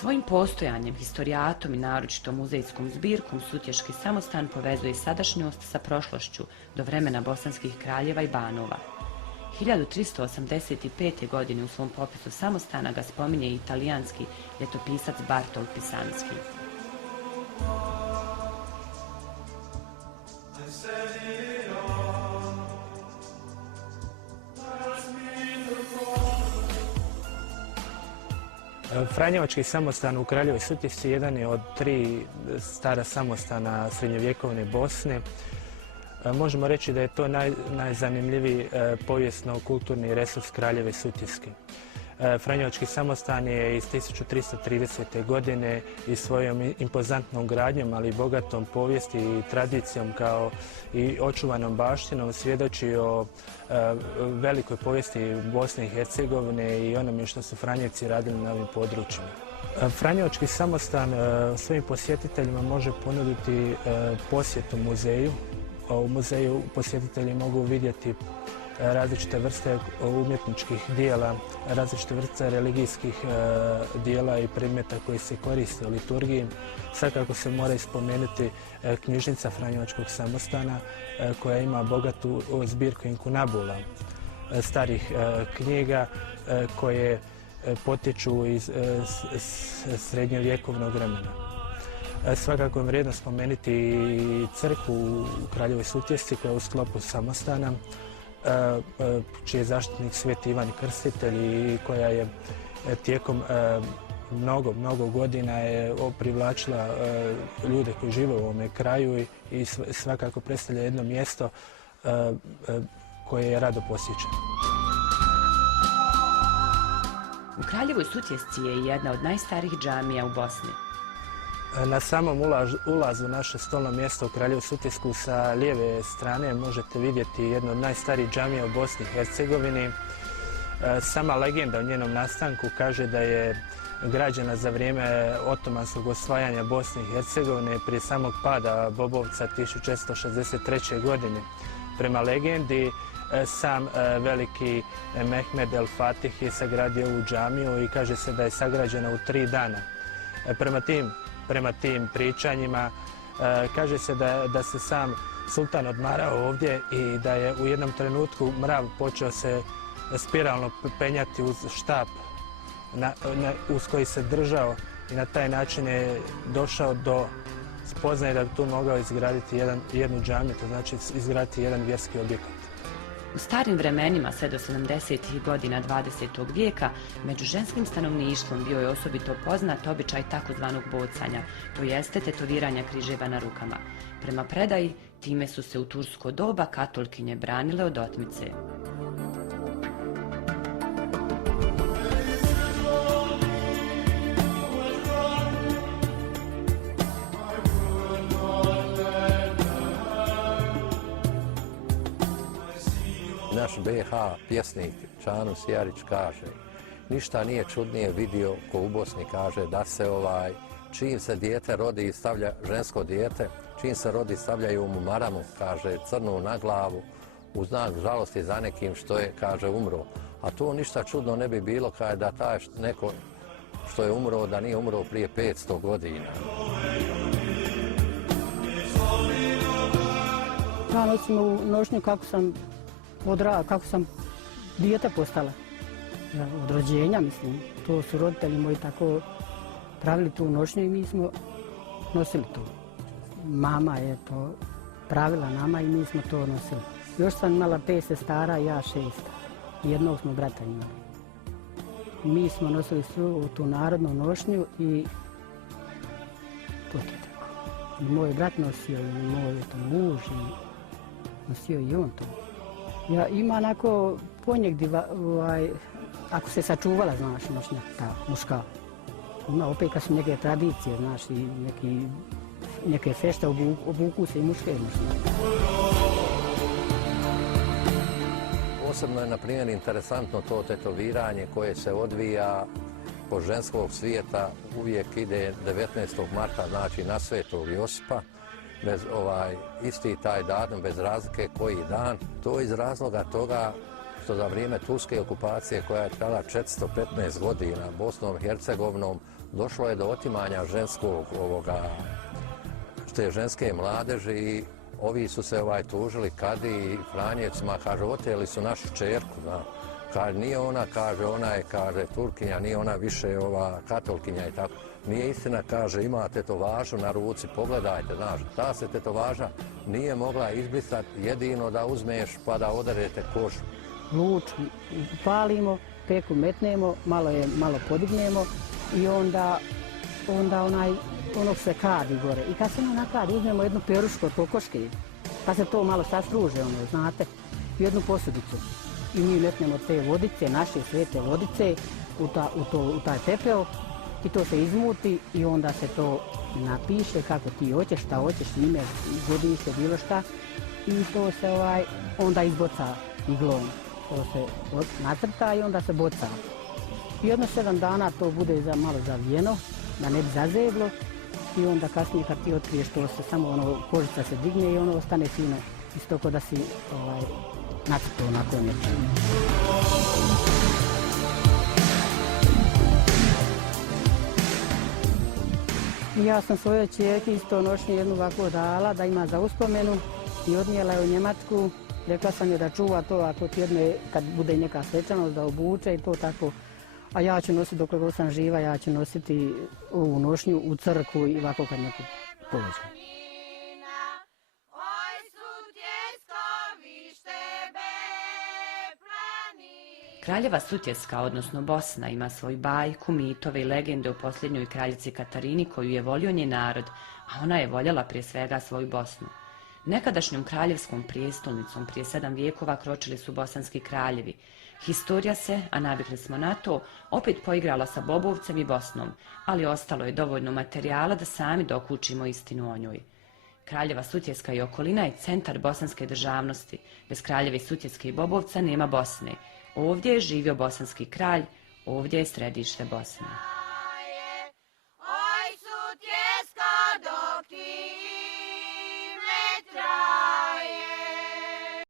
Svojim postojanjem, historijatom i naročito muzejskom zbirkom Sutješki samostan povezuje sadašnjost sa prošlošću do vremena bosanskih kraljeva i banova. 1385. godine u svom popisu samostana ga spominje i italijanski ljetopisac Bartol Pisanski. Franjevački samostan u Kraljevoj Sutjesci jedan je od 3 stara samostana srednjovjekovne Bosne. Možemo reći da je to najzanimljiviji povijesno-kulturni resurs Kraljeve Sutjeske. Franjevački samostan je iz 1330. godine i svojom impozantnom gradnjom, ali i bogatom povijesti i tradicijom kao i očuvanom baštinom svjedoči o velikoj povijesti Bosne i Hercegovine i onome što su Franjevci radili na ovim područjima. Franjevački samostan svojim posjetiteljima može ponuditi posjetu muzeju. U muzeju posjetitelji mogu vidjeti različite vrste umjetničkih dijela, različite vrste religijskih dijela i predmeta koji se koriste u liturgiji. Svakako se mora spomenuti knjižnica Franjevačkog samostana koja ima bogatu zbirku inkunabula, starih knjiga koje potječu iz srednjovjekovnog vremena. Svakako je vrijedno spomenuti i crkvu u Kraljevoj Sutjesci koja je u sklopu samostana, čiji je zaštitnik Sveti Ivan Krstitelj i koja je tijekom mnogo godina je privlačila ljude koji žive u ovome kraju i svakako predstavlja jedno mjesto koje je rado posjećeno. U Kraljevoj Sutjesci je jedna od najstarijih džamija u Bosni. Na samom ulazu naše stolno mjesto u Kraljevu Sutjesku sa lijeve strane možete vidjeti jednu od najstarijih džamija u Bosni i Hercegovini. Sama legenda o njenom nastanku kaže da je građena za vrijeme otomanskog osvajanja Bosne i Hercegovine prije samog pada Bobovca 1463. godine. Prema legendi, sam veliki Mehmed El Fatih je sagradio ovu džamiju i kaže se da je sagrađena u 3 dana. Prema tim pričanjima kaže se da se sam sultan odmarao ovdje i da je u jednom trenutku mrav počeo se spiralno penjati uz štap uz koji se držao i na taj način je došao do spoznaje da bi tu mogao izgraditi jednu džamiju, to znači izgraditi jedan vjerski objekat. U starim vremenima, sve do 70. godina 20. vijeka, među ženskim stanovništvom bio je osobito poznat običaj takozvanog bocanja, to jeste tetoviranja križeva na rukama. Prema predaji, time su se u tursko doba katolkinje branile od otmice. Naš BiH pjesnik Čano Sjarić kaže: ništa nije čudnije vidio ko u Bosni kaže da se čim se dijete rodi i stavlja žensko dijete, čim se rodi stavljaju mu maramu, kaže, crnu na glavu u znak žalosti za nekim što je, kaže, umro. A to ništa čudno ne bi bilo kaže da taj neko što je umro da nije umro prije 500 godina. Ja nosim u nošnju kako sam dijete postala. Od rođenja, mislim. To su roditelji moji tako pravili tu nošnju i mi smo nosili to. Mama je to pravila nama i mi smo to nosili. Još sam imala 5 sestara, ja 6. Jednog smo brata imali. Mi smo nosili svu tu narodnu nošnju i to je tako. I moj brat nosio i moj muž i nosio i on to. Ja ima onako ponegdje, ako se sačuvala, znaš, nošnja, ta muška. Ima opet kad su neke tradicije, znaš, i neke fešte obuku se i muške nošnje. Posebno je, na primjer, interesantno to tetoviranje koje se odvija po ženskog svijeta. Uvijek ide 19. marta, znači na Svetog Josipa. Bez isti taj datum, bez razlike koji dan. To iz razloga toga što za vrijeme turske okupacije koja je trajala 415 godina Bosnom i Hercegovinom došlo je do otimanja te ženske mladeži i ovi su se tužili Kadi i Franjevcima, kaže, oteli su našu čerku, da. Kaže, nije ona, kaže, ona je, kaže, Turkinja, nije ona više katolkinja i tako. Nije istina, kaže, ima tetovažu na ruci, pogledajte, znaš, ta se tetovaža nije mogla izbrisati jedino da uzmeš pa da oderete kožu. Luč palimo, peku metnemo, malo podignemo i onda onog se kadi gore. I kad se ono nakadi, uzmemo jednu perušku od kokoške, pa se to malo sastruže, znate, jednu posudicu. I mi metnemo te vodice, naše svete vodice, u taj pepeo i to se izmuti i onda se to napiše kako ti hoćeš, šta hoćeš, ime, godište, bilo šta. I to se onda izboca iglom. To se nacrta i onda se boca. I jedno 7 dana to bude malo zavijeno, da ne bi zazeblo. I onda kasnije kad ti otkriješ to se samo kožica se digne i ono ostane fino. Isto ko da si nacrtao onako nešto. Ja sam svojoj ćerki isto nošnju jednu ovako dala da ima za uspomenu i odnijela je u Njemačku. Rekla sam joj da čuva to ako tjedne kad bude neka svečanost da obuče i to tako. A ja ću nositi dok god sam živa, ja ću nositi ovu nošnju u crkvu i ovako kad neko pođe. Kraljeva Sutjeska, odnosno Bosna, ima svoju bajku, mitove i legende o posljednjoj kraljici Katarini koju je volio njen narod, a ona je voljela prije svega svoju Bosnu. Nekadašnjom kraljevskom prijestolnicom prije 7 vijekova kročili su bosanski kraljevi. Historija se, a navikli smo na to, opet poigrala sa Bobovcem i Bosnom, ali ostalo je dovoljno materijala da sami dokučimo istinu o njoj. Kraljeva Sutjeska i okolina je centar bosanske državnosti. Bez Kraljeve Sutjeske i Bobovca nema Bosne. Ovdje je živio bosanski kralj, ovdje je središte Bosne.